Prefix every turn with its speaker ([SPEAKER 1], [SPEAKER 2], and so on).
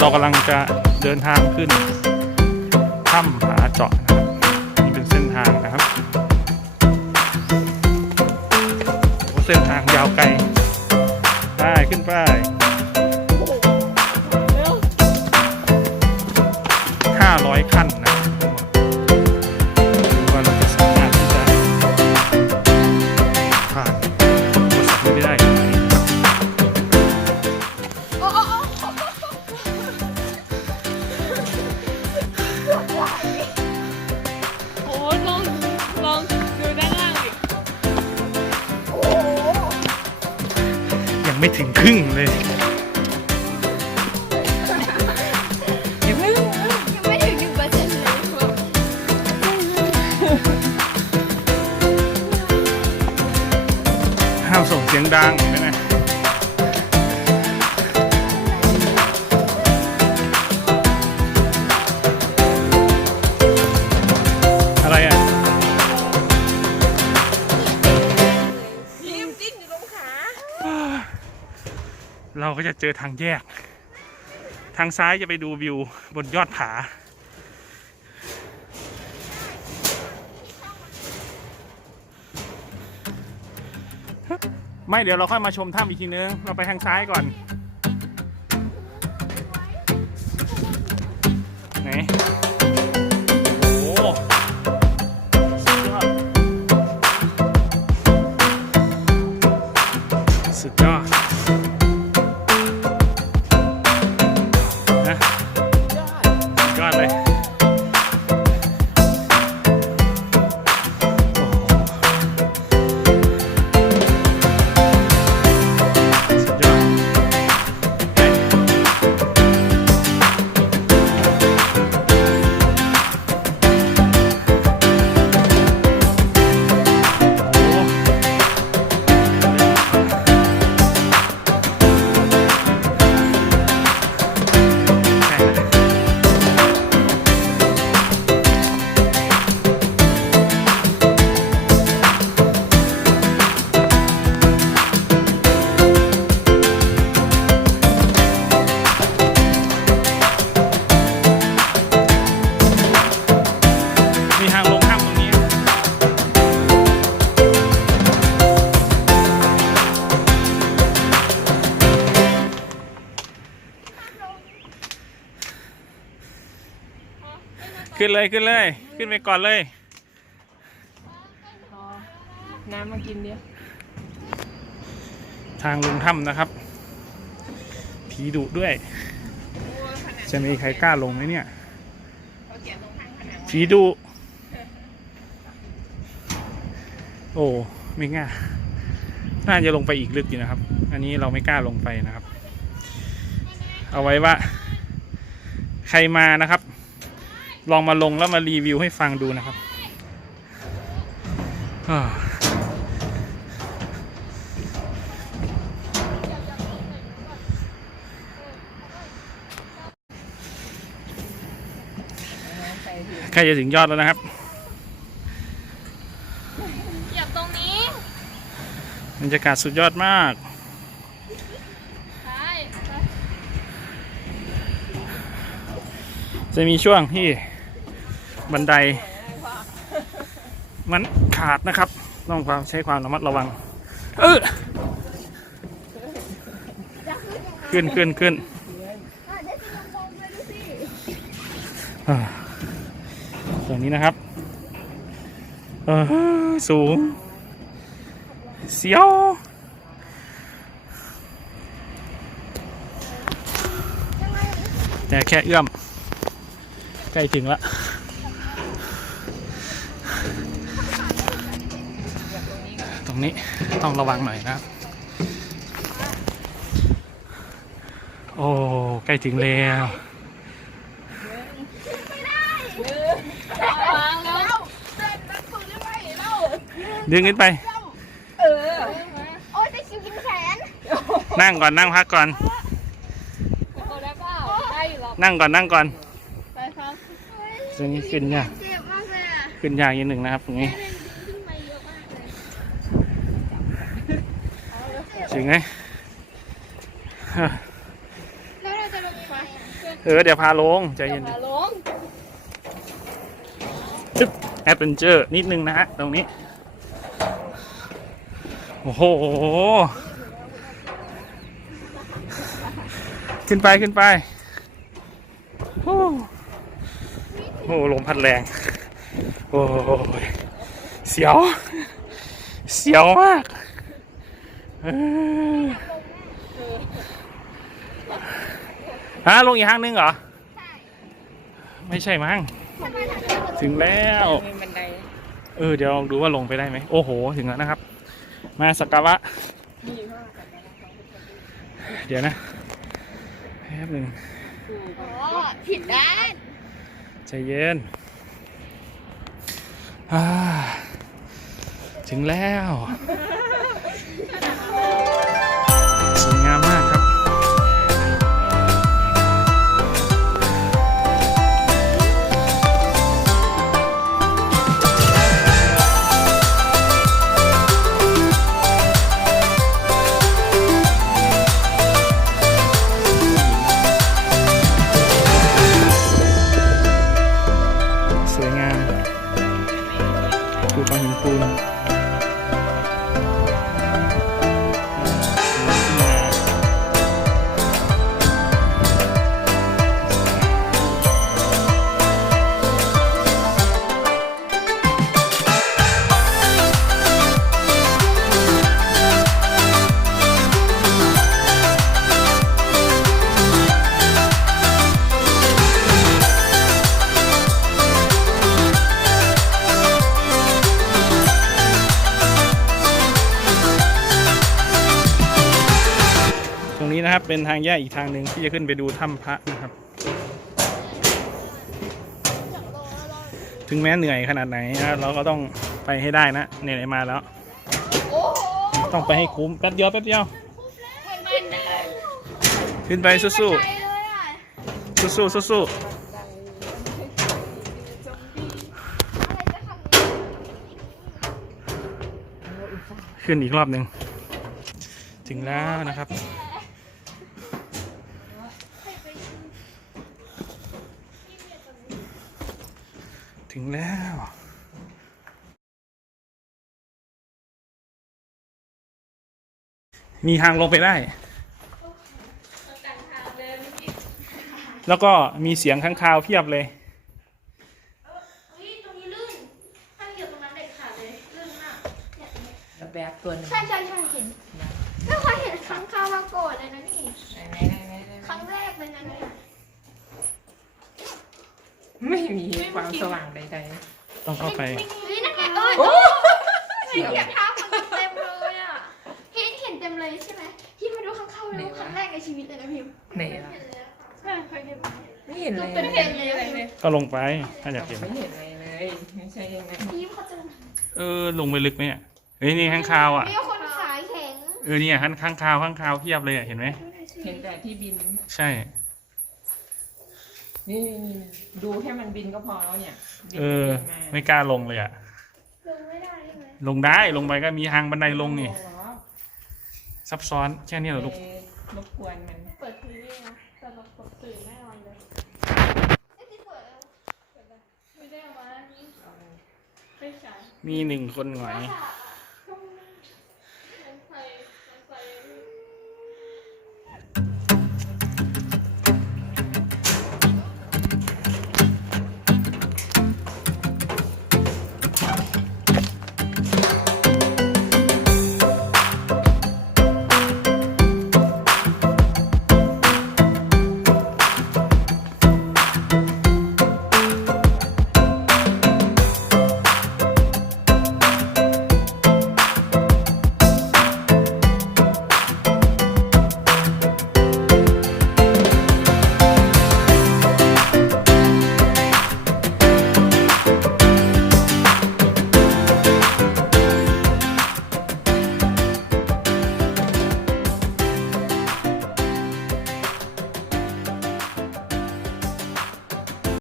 [SPEAKER 1] เรากำลังจะเดินทางขึ้นถ้ำผาเจาะนะครับนี่เป็นเส้นทางนะครับโอ้เส้นทางยาวไกลไปขึ้นไปห้าร้อย ส่งเสียงดังเห็นไหมอะไรอะ
[SPEAKER 2] ยิ้มจิ้นอยู่ตรงขา
[SPEAKER 1] เราก็จะเจอทางแยก ทางซ้ายจะไปดูวิวบนยอดผา ไม่เดี๋ยวเราค่อยมาชมถ้ำอีกทีนึง เราไปทางซ้ายก่อน ไหน โอ้โหสุดยอดสุดยอด ขึ้นเลยขึ้นเลย ขึ้นไปก่อนเลย
[SPEAKER 2] รอน้ำมากินเดียว
[SPEAKER 1] ทางลงถ้ำนะครับ ผีดุด้วย จะมีใครกล้าลงไหมเนี่ยผีดุ โอ้ไม่ง่าน่าจะลงไปอีกลึกอยู่นะครับ อันนี้เราไม่กล้าลงไปนะครับ เอาไว้ว่า ใครมานะครับ ลองมาลงแล้วมารีวิวให้ฟังดูนะครับอ่าใกล้จะถึงยอดแล้วนะครับ
[SPEAKER 3] เหยียบตรงนี้
[SPEAKER 1] บรรยากาศสุดยอดมาก
[SPEAKER 3] ใช่
[SPEAKER 1] จะมีช่วงที่ บันได มันขาดนะครับ ต้องความใช้ความระมัดระวัง เออขึ้นขึ้นขึ้นตรงนี้นะครับเออสูง เสียวแต่แค่เอื้อม ใกล้ถึงละ รงนี้ต้องระวังหน่อยนะครับ โอ้ ใกล้ถึงแล้ว
[SPEAKER 3] วางแล้วเดินนักปืนได้ไหมเล่า
[SPEAKER 1] ดึงขึ้นไป
[SPEAKER 2] เออ
[SPEAKER 3] โอ้ยจะชิวกินแขน
[SPEAKER 1] นั่งก่อนนั่งพักก่อน
[SPEAKER 2] โอ้ได้เปล่าได้อยู่หรอก
[SPEAKER 1] นั่งก่อนนั่งก่อน
[SPEAKER 2] ไปครับ
[SPEAKER 1] ตรงนี้ขึ้นยาก
[SPEAKER 3] เจ็บมากเลยอะ
[SPEAKER 1] ขึ้นยากนิดหนึ่งนะครับตรงนี้
[SPEAKER 3] ขึ้นมาเยอะมากเลย
[SPEAKER 1] ถึงไหม
[SPEAKER 3] แล้วเราจะลงไป
[SPEAKER 2] เพื่อน
[SPEAKER 1] เออเดี๋ยวพาลงใจ
[SPEAKER 2] เดี๋
[SPEAKER 1] เย็
[SPEAKER 2] ยวนพาลง
[SPEAKER 1] แอดเวนเจอร์นิดนึงนะฮะตรงนี้ โอ้โห ขึ้นไปขึ้นไป โอ้โหลมพัดแรง โอ้ยเสียว เสียวมากเออ ฮะลงอีกห้างนึงเหรอ ไม่ใช่มั้ง
[SPEAKER 3] ทำไมทาง
[SPEAKER 1] ถึงแล้ว เออ เดี๋ยวลองดูว่าลงไปได้ไหม โอ้โห ถึงแล้วนะครับ มาสักการะ เดี๋ยวนะแป๊บหนึ่ง
[SPEAKER 3] ผิดด้าน
[SPEAKER 1] ใจเย็น ถึงแล้ว สวยงามมากครับ สวยงามภูเขาหินปูน เป็นทางแยกอีกทางหนึ่งที่จะขึ้นไปดูถ้ำพระนะครับ ถึงแม้เหนื่อยขนาดไหนนะเราก็ต้องไปให้ได้นะไหนๆมาแล้ว ต้องไปให้คุ้มแป๊บเดียวแป๊บเดียว ขึ้นไปสู้ๆสู้ๆสู้ๆขึ้นอีกรอบหนึ่ง ถึงแล้วนะครับ งแล้วมีทางลงไปได้ แล้วก็มีเสียงข้างคาวเพียบเลย
[SPEAKER 3] เฮ้ยตรงนี้ลื่นถ้าเหยียบตรงนั้นเด็ดขาดเลยลื่นมาก
[SPEAKER 2] ระแบกตัวหนึง
[SPEAKER 3] ใช่ใช่ใช่เห็นไม่เคยเห็นครั้งคราวมาก่อนเลยนะนี่
[SPEAKER 2] ไหนไหนไหนไหน
[SPEAKER 3] ครั้งแรกเลยนะเนี่ย
[SPEAKER 2] ไม่มีความสว่างใด
[SPEAKER 1] ต้องเข้าไป
[SPEAKER 3] เฮ้ยนั่นไงเอ้ย
[SPEAKER 2] ๆ โอ้
[SPEAKER 3] เห็นเหยียบเท้าคนเต็มเลยอะเห็นเห็นเต็มเลยใช่ไหมที่มาดูข้างเข้าเลยครั้งแรกในชีวิตเลยนะพิม
[SPEAKER 2] ไหนล่ะ
[SPEAKER 3] ใช่เคยเห็น
[SPEAKER 2] ไม่เห็นเลย
[SPEAKER 3] เป็นเห็นเลยอะไรเลย
[SPEAKER 1] ก็ลงไป ถ้าอยากเห็น
[SPEAKER 2] ไม่เห็นเลยเลย ไม่ใช่ยังไง
[SPEAKER 3] พิมเขาจะ
[SPEAKER 1] เออ ลงไปลึกไหมเนี่ยเฮ้ยนี่ข้างคาวอะ
[SPEAKER 3] มีคนขายแข็ง
[SPEAKER 1] เออเนี่ยข้างข้างคาวข้างคาวเพียบเลยอะ เห็นไหม
[SPEAKER 2] เห็นแต่ที่บิน
[SPEAKER 1] ใช่
[SPEAKER 2] นี่นี่ดูแค่มันบินก็พอแล้วเนี่ยบิน
[SPEAKER 1] เออ
[SPEAKER 2] บินมา
[SPEAKER 1] ไม่กล้าลงเลยอะ
[SPEAKER 3] ลงไม่ได้ใช่ไหม
[SPEAKER 1] ลงได้ลงไปก็มีทางบันไดลงนี่
[SPEAKER 2] โอ้โห
[SPEAKER 1] ซับซ้อนแค่นี้เหรอลูก
[SPEAKER 2] ไปรบกวนมัน
[SPEAKER 3] เปิดทีวีนะแต่เราปกตื่นไม่นอนเลยไอ้ที่เปิดแล้วไม่ได้เอามานี่ไปฉาย
[SPEAKER 1] มีหนึ่งคนหงอย
[SPEAKER 3] ภาษา